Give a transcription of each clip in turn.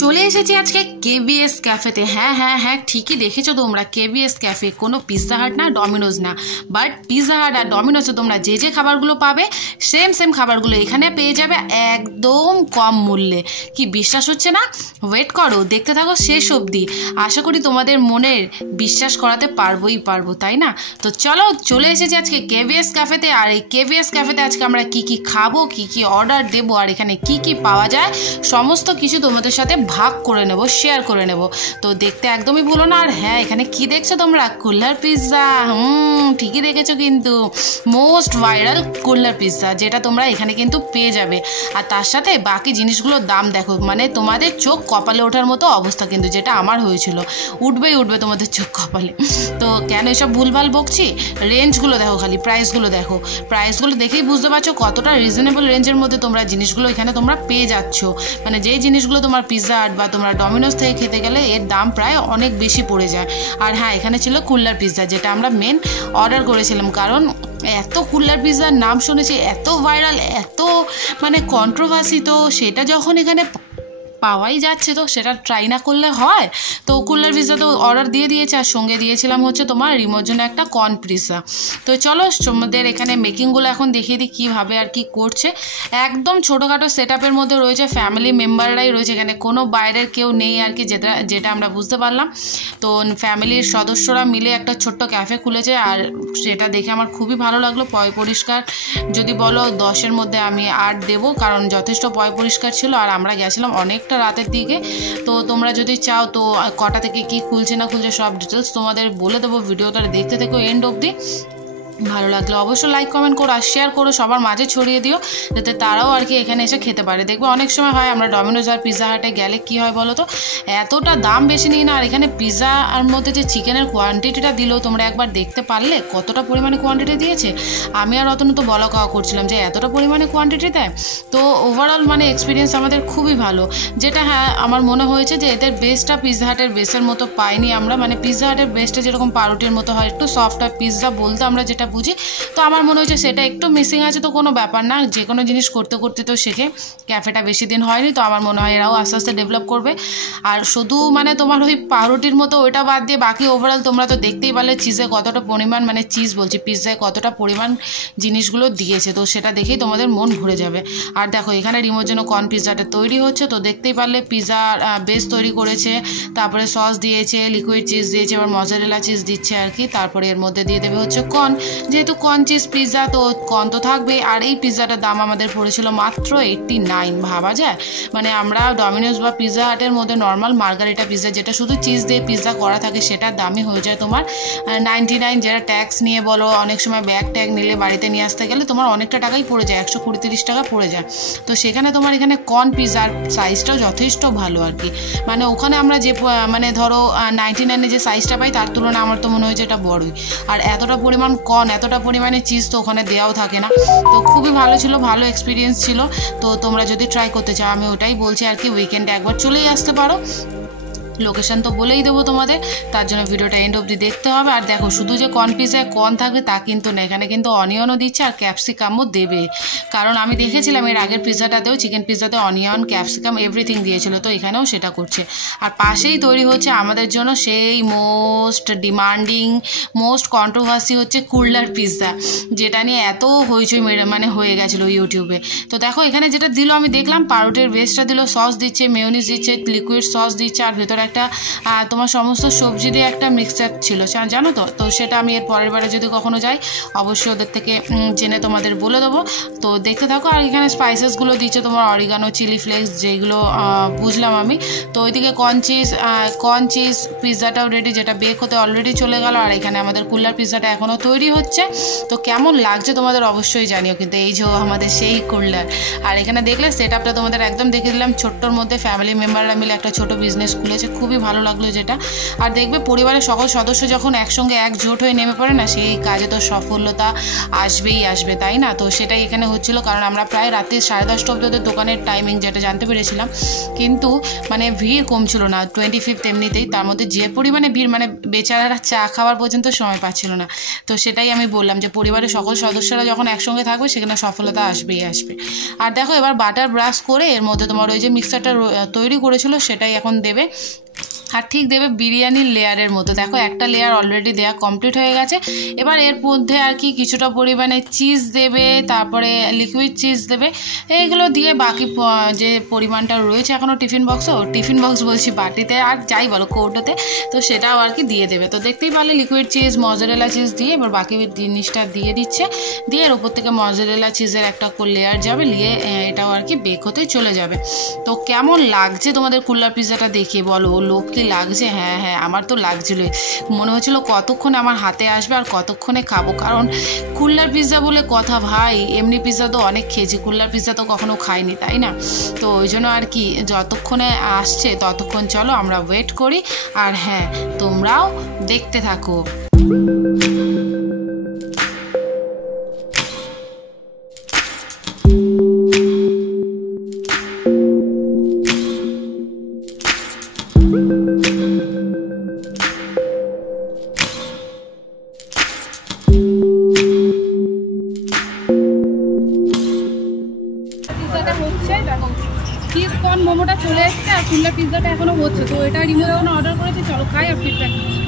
চলে এসেছি আজকে কেবিএস ক্যাফেতে। হ্যাঁ হ্যাঁ হ্যাঁ ঠিকই দেখেছো তোমরা, কেবিএস ক্যাফে, কোনো পিৎজা হাট না, ডমিনোজ না। বাট পিৎজা হাট আর ডমিনোজে তোমরা যে যে খাবারগুলো পাবে সেম সেম খাবারগুলো এখানে পেয়ে যাবে একদম কম মূল্যে। কি বিশ্বাস হচ্ছে না? ওয়েট করো, দেখতে থাকো শেষ অবধি। আশা করি তোমাদের মনের বিশ্বাস করাতে পারবো, তাই না? তো চলো, চলে এসেছি আজকে কেবিএস ক্যাফেতে। আর এই কেবিএস ক্যাফেতে আজকে আমরা কি কি খাবো, কি কি অর্ডার দেবো, আর এখানে কি কি পাওয়া যায় সমস্ত কিছু তোমাদের সাথে ভাগ করে নেব, শেয়ার করে নেব। তো দেখতে একদমই ভুলো না। আর হ্যাঁ, এখানে কি দেখছো তোমরা? কুল্লার পিৎজা। ঠিকই দেখেছো, কিন্তু মোস্ট ভাইরাল কুল্লার পিৎজা, যেটা তোমরা এখানে কিন্তু পেয়ে যাবে। আর তার সাথে বাকি জিনিসগুলোর দাম দেখো, মানে তোমাদের চোখ কপালে ওঠার মতো অবস্থা, কিন্তু যেটা আমার হয়েছিল। উঠবেই উঠবে তোমাদের চোখ কপালে। তো কেন এসব ভুলভাল বকছি? রেঞ্জগুলো দেখো, খালি প্রাইসগুলো দেখো। প্রাইসগুলো দেখেই বুঝতে পারছো কতটা রিজনেবল রেঞ্জের মধ্যে তোমরা জিনিসগুলো এখানে তোমরা পেয়ে যাচ্ছ। মানে যেই জিনিসগুলো তোমার পিৎজা হাট বা তোমরা ডমিনোজ থেকে খেতে গেলে এর দাম প্রায় অনেক বেশি পড়ে যায়। আর হ্যাঁ, এখানে ছিল কুল্লার পিৎজা, যেটা আমরা মেন অর্ডার করেছিলাম। কারণ এত কুল্লার পিৎজার নাম শুনেছি, এত ভাইরাল, এত মানে কন্ট্রোভার্সি, তো সেটা যখন এখানে পাওয়াই যাচ্ছে তো সেটা ট্রাই না করলে হয়? তো কুল্লার পিৎজা তো অর্ডার দিয়ে দিয়েছে, আর সঙ্গে দিয়েছিলাম হচ্ছে তোমার রিমোর জন্য একটা কর্ন পিৎজা। তো চলো তোমাদের এখানে মেকিংগুলো এখন দেখিয়ে দিই কীভাবে আর কি করছে। একদম ছোটোখাটো সেট আপের মধ্যে রয়েছে, ফ্যামিলি মেম্বাররাই রয়েছে এখানে, কোনো বাইরের কেউ নেই আর কি, যেটা আমরা বুঝতে পারলাম। তো ফ্যামিলির সদস্যরা মিলে একটা ছোট্ট ক্যাফে খুলেছে, আর সেটা দেখে আমার খুবই ভালো লাগলো। পরিষ্কার যদি বলো 10-এর মধ্যে আমি 8 দেবো, কারণ যথেষ্ট পরিষ্কার ছিল। আর আমরা গেছিলাম অনেকটা রাতের দিকে। তো তোমরা যদি চাও তো কটা থেকে কি খুলছে না খুলছে সব ডিটেলস তোমাদের বলে দেবো। ভিডিওটা দেখতে থেকো এন্ড অবধি। ভালো লাগলে অবশ্যই লাইক কমেন্ট করো আর শেয়ার করো, সবার মাঝে ছড়িয়ে দিও, যাতে তারাও আর কি এখানে এসে খেতে পারে। দেখবে অনেক সময় হয় আমরা ডমিনোজ আর পিৎজা হাটে গেলে কি হয় বলো তো, এতটা দাম বেশি নিই না। আর এখানে পিৎজা আর মধ্যে যে চিকেনের কোয়ান্টিটিটা দিলেও তোমরা একবার দেখতে পারলে কতটা পরিমাণে কোয়ান্টিটি দিয়েছে। আমি আর অতনু তো বলা খাওয়া করছিলাম যে এতটা পরিমাণে কোয়ান্টিটি দেয়। তো ওভারঅল মানে এক্সপিরিয়েন্স আমাদের খুবই ভালো। যেটা হ্যাঁ, আমার মনে হয়েছে যে এদের বেসটা পিৎজা হাটের বেসের মতো পাইনি আমরা। মানে পিৎজা হাটের বেসটা যেরকম পাউরুটির মতো হয়, একটু সফট হয়, পিৎজা বলতে আমরা যেটা বুঝি, তো আমার মনে হয়েছে সেটা একটু মিসিং আছে। তো কোনো ব্যাপার না, যে কোনো জিনিস করতে করতে তো শেখে। ক্যাফেটা বেশি দিন হয়নি, তো আমার মনে হয় এরাও আস্তে আস্তে ডেভেলপ করবে। আর শুধু মানে তোমার ওই পাউরুটির মতো ওইটা বাদ দিয়ে বাকি ওভারঅল তোমরা তো দেখতেই পারলে চিজে কতটা পরিমাণ, মানে চিজ বলছি, পিৎজায় কতটা পরিমাণ জিনিসগুলো দিয়েছে। তো সেটা দেখেই তোমাদের মন ভরে যাবে। আর দেখো এখানে রিমোর জন্য কর্ন পিৎজাটা তৈরি হচ্ছে। তো দেখতেই পারলে পিৎজার বেস তৈরি করেছে, তারপরে সস দিয়েছে, লিকুইড চিজ দিয়েছে, এবার মজারেলা চিজ দিচ্ছে আর কি। তারপরে এর মধ্যে দিয়ে দেবে হচ্ছে কর্ন, যেহেতু কর্ন চিজ পিৎজা তো কর্ন তো থাকবে। আর এই পিৎজাটার দাম আমাদের পড়েছিল মাত্র 89। ভাবা যায়? মানে আমরা ডমিনোজ বা পিৎজা হাটের মধ্যে নর্মাল মার্গারিটা পিৎজা, যেটা শুধু চিজ দিয়ে পিৎজা করা থাকে, সেটার দামই হয়ে যায় তোমার 99। যেটা ট্যাক্স নিয়ে বলো, অনেক সময় ব্যাগ ট্যাগ নিলে বাড়িতে নিয়ে আসতে গেলে তোমার অনেকটা টাকাই পড়ে যায়, 120-130 টাকা পড়ে যায়। তো সেখানে তোমার এখানে কর্ন পিৎজার সাইজটাও যথেষ্ট ভালো আর কি। মানে ওখানে আমরা যে মানে ধরো 99-এ যে সাইজটা পাই, তার তুলনায় আমার তো মনে হয় যে এটা বড়ই। আর এতটা পরিমাণ কর্ন, এতটা পরিমাণে চিজ তো ওখানে দেওয়াও থাকে না। তো খুবই ভালো ছিল, ভালো এক্সপিরিয়েন্স ছিল। তো তোমরা যদি ট্রাই করতে চাও, আমি ওটাই বলছি আর কি, উইকেন্ডে একবার চলেই আসতে পারো। লোকেশন তো বলেই দেবো তোমাদের, তার জন্য ভিডিওটা এন্ড অবধি দেখতে হবে। আর দেখো, শুধু যে কর্ন পিৎজায় কর্ন থাকবে তা কিন্তু না, এখানে কিন্তু অনিয়নও দিচ্ছে আর ক্যাপসিকামও দেবে। কারণ আমি দেখেছিলাম এর আগের পিৎজাটাতেও, চিকেন পিৎজাতে অনিয়ন, ক্যাপসিকাম এভরিথিং দিয়েছিল, তো এখানেও সেটা করছে। আর পাশেই তৈরি হচ্ছে আমাদের জন্য সেই মোস্ট ডিমান্ডিং, মোস্ট কন্ট্রোভার্সি হচ্ছে কুল্লার পিৎজা, যেটা নিয়ে এত হইচই মানে হয়ে গেছিলো ইউটিউবে। তো দেখো এখানে যেটা দিল আমি দেখলাম, পাউরুটির বেসটা দিল, সস দিচ্ছে, মেয়োনিজ দিচ্ছে, লিকুইড সস দিচ্ছে, আর ভেতরে একটা তোমার সমস্ত সবজি দিয়ে একটা মিক্সচার ছিল, জানো তো? তো সেটা আমি এর পরের বারে যদি কখনো যাই অবশ্যই ওদের থেকে জেনে তোমাদের বলে দেবো। তো দেখতে থাকো। আর এখানে স্পাইসেসগুলো দিচ্ছে তোমার অরিগানো, চিলি ফ্লেক্স, যেগুলো বুঝলাম আমি। তো ওইদিকে কর্ন চিজ পিৎজাটাও রেডি, যেটা বেক হতে অলরেডি চলে গেল। আর এখানে আমাদের কুল্লার পিৎজাটা এখনও তৈরি হচ্ছে। তো কেমন লাগছে তোমাদের অবশ্যই জানিও। কিন্তু এই যে আমাদের সেই কুল্লার। আর এখানে দেখলে সেট আপটা তোমাদের একদম দেখে দিলাম, ছোট্টর মধ্যে ফ্যামিলি মেম্বাররা মিলে একটা ছোট বিজনেস খুলেছে, খুবই ভালো লাগলো যেটা। আর দেখবে পরিবারের সকল সদস্য যখন একসঙ্গে একজোট হয়ে নেমে পড়ে না, সেই কাজে তো সফলতা আসবেই আসবে, তাই না? তো সেটাই এখানে হচ্ছিল, কারণ আমরা প্রায় রাত্রি 10:30 অবধি ওদের দোকানের টাইমিং যেটা জানতে পেরেছিলাম, কিন্তু মানে ভিড় কমছিল না 25th এমনিতেই, তার মধ্যে যে পরিমাণে ভিড়, মানে বেচারারা চা খাওয়ার পর্যন্ত সময় পাচ্ছিল না। তো সেটাই আমি বললাম যে পরিবারের সকল সদস্যরা যখন একসঙ্গে থাকবে সেখানে সফলতা আসবেই আসবে। আর দেখো এবার বাটার ব্রাশ করে এর মধ্যে তোমার ওই যে মিক্সারটা তৈরি করেছিল সেটাই এখন দেবে, আর ঠিক দেবে বিরিয়ানির লেয়ারের মতো। দেখো একটা লেয়ার অলরেডি দেওয়া কমপ্লিট হয়ে গেছে। এবার এর মধ্যে আর কি কিছুটা পরিমাণে চিজ দেবে, তারপরে লিকুইড চিজ দেবে, এইগুলো দিয়ে বাকি যে পরিমাণটা রয়েছে এখনও টিফিন বক্স বলছি বাটিতে, আর যাই বলো কৌটোতে, তো সেটাও আর কি দিয়ে দেবে। তো দেখতেই পারলে লিকুইড চিজ, মজারেলা চিজ দিয়ে এবার বাকি জিনিসটা দিয়ে দিচ্ছে, দিয়ে এর ওপর থেকে মজারেলা চিজের একটা লেয়ার যাবে, নিয়ে এটাও আর কি বেক হতে চলে যাবে। তো কেমন লাগছে তোমাদের কুল্লার পিৎজাটা দেখে বলো, লোক কি লাগছে? হ্যাঁ হ্যাঁ, আমার তো লাগছিলই, মনে হচ্ছিলো কতক্ষণে আমার হাতে আসবে আর কতক্ষণে খাবো, কারণ কুল্লার পিৎজা বলে কথা ভাই, এমনি পিৎজা তো অনেক খেয়েছি, কুল্লার পিৎজা তো কখনো খাইনি, তাই না? তো ওই জন্য আর কি যতক্ষণে আসছে ততক্ষণ চলো আমরা ওয়েট করি, আর হ্যাঁ তোমরাও দেখতে থাকো। চিজকর্ন মোমোটা চলে এসছে আর কুল্লার পিৎজাটা এখনো হচ্ছে, তো এটা রিমোর জন্য অর্ডার করেছি, চলো খাই আর ফিডব্যাক দিচ্ছি।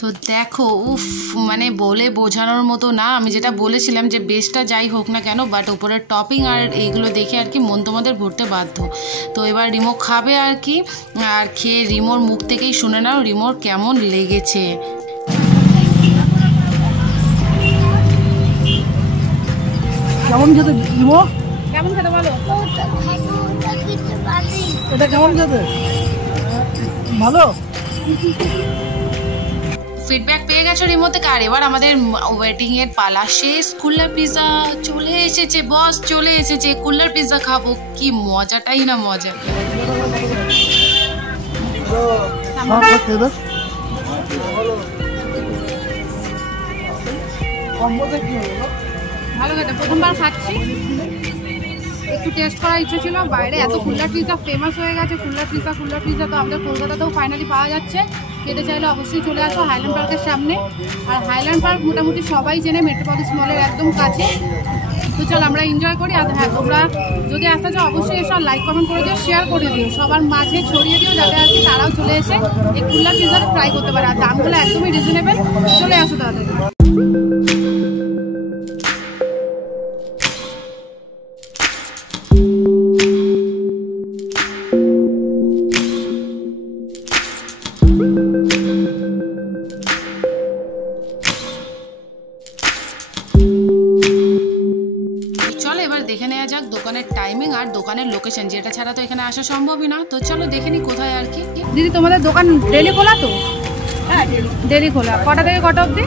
তো দেখো উফ, মানে বলে বোঝানোর মতো না, আমি যেটা বলেছিলাম যে বেসটা যাই হোক না কেন, বাট উপরের টপিং আর এইগুলো দেখে আর কি মন তোমাদের ভরতে বাধ্য। তো এবার রিমো খাবে আর কি, আর খেয়ে রিমোর মুখ থেকেই শুনে নাও রিমোর কেমন লেগেছে। কেমন খেতে রিমো? কেমন খেতে বলো? এটা কেমন খেতে? ভালো। ফিডব্যাক পেয়ে গেছো রিমো থেকে, আর এবার আমাদের ওয়েটিং এর পালা শেষ। কুল্লার পিৎজা চলে এসেছে, বস চলে এসেছে, কুল্লার পিৎজা খাবো, কি মজাটাই না মজা। ভালো খেতে, প্রথমবার খাচ্ছি, একটু টেস্ট করার ইচ্ছে ছিল। বাইরে এত কুল্লার পিৎজা ফেমাস হয়ে গেছে, কুল্লার পিৎজা তো আমাদের কলকাতাতেও ফাইনালি পাওয়া যাচ্ছে। খেতে চাইলে অবশ্যই চলে আসো হাইল্যান্ড পার্কের সামনে, আর হাইল্যান্ড পার্ক মোটামুটি সবাই চেনে, মেট্রোপলিস মলের একদম কাছে। তো চল আমরা এনজয় করি। আর হ্যাঁ, তোমরা যদি আসতে চাও অবশ্যই এসব লাইক কমেন্ট করে দিও, শেয়ার করে দিও, সবার মাঝে ছড়িয়ে দিও, যাতে আর কি তারাও চলে এসে এই কুল্লার পিৎজাটা ট্রাই করতে পারে। আর দামগুলো একদমই রিজনেবল, চলে আসো তাদের। চলো এবার দেখে নেওয়া যাক দোকানের টাইমিং আর দোকানের লোকেশন, যেটা ছাড়া তো এখানে আসা সম্ভবই না। তো চলো দেখে নি কোথায় আর কি। দিদি তোমাদের দোকান ডেলি খোলা তো? হ্যাঁ ডেলি খোলা। কটা থেকে কটা অবধি?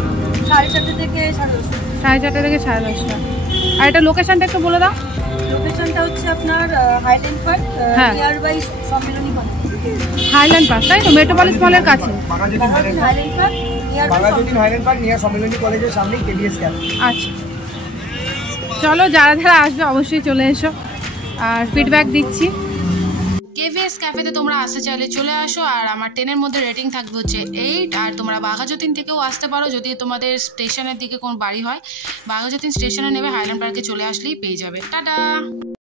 4:30 থেকে 10:30। 4:30 থেকে 10:30। আর এটা লোকেশনটা একটু বলে দাও। লোকেশনটা হচ্ছে আপনার Highland Park, near by Sammilani college. Highland Park, তাই তো? মেট্রোপলিস মলের কাছে। হাইল্যান্ড পার্ক নিয়ার সম্মেলনী কলেজের সামনে কেবিএস ক্যাফে। আচ্ছা চলো, যারা যারা আসবে অবশ্যই চলে এসো, আর ফিডব্যাক দিচ্ছি। কেভিএস ক্যাফেতে তোমরা আসতে চাইলে চলে আসো, আর আমার 10-এর মধ্যে রেটিং থাকবে হচ্ছে 8। আর তোমরা বাঘাযতীন থেকেও আসতে পারো, যদি তোমাদের স্টেশনের দিকে কোনো বাড়ি হয়, বাঘাযতীন স্টেশনে নেবে, হাইল্যান্ড পার্কে চলে আসলেই পেয়ে যাবে। টাটা।